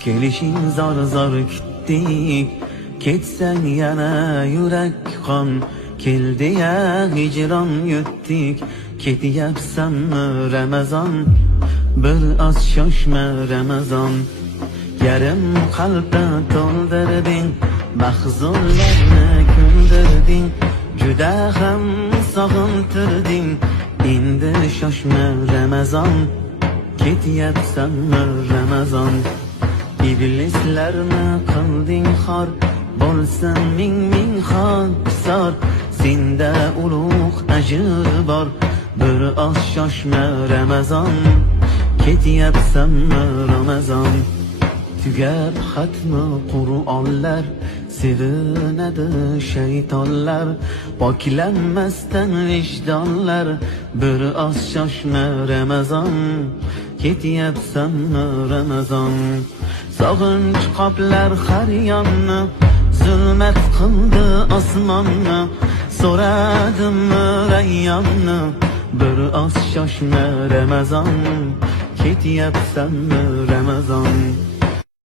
Kelishing zor zor kutdik, ketsang yana yurak qon. Keldi ya hijron yutdik, ketyapsanmi Ramazon? Bir oz shoshma Ramazon. Yarim qalbni to'ldirding, mahzunlarni kuldirding, juda ham sog'intirding. Endi shoshma Ramazon, ketyapsanmi Ramazon? Iblislarni qilding xor, bo'lsin ming xokisor. Senda ulug' ajr bor, bir oz shoshma Ramazon, ketyapsanmi Ramazon? Tugab xatmi Qur'onlar, sevinadi shaytonlar, poklanmasdan vijdonlar. Bir oz shoshma Ramazon, ketyapsanmi Ramazon? Sog'inch qoplar har yonni, zulmat qildi osmonni. So'radim rayyonni, bir oz shoshma Ramazon, ketyapsanmi Ramazon?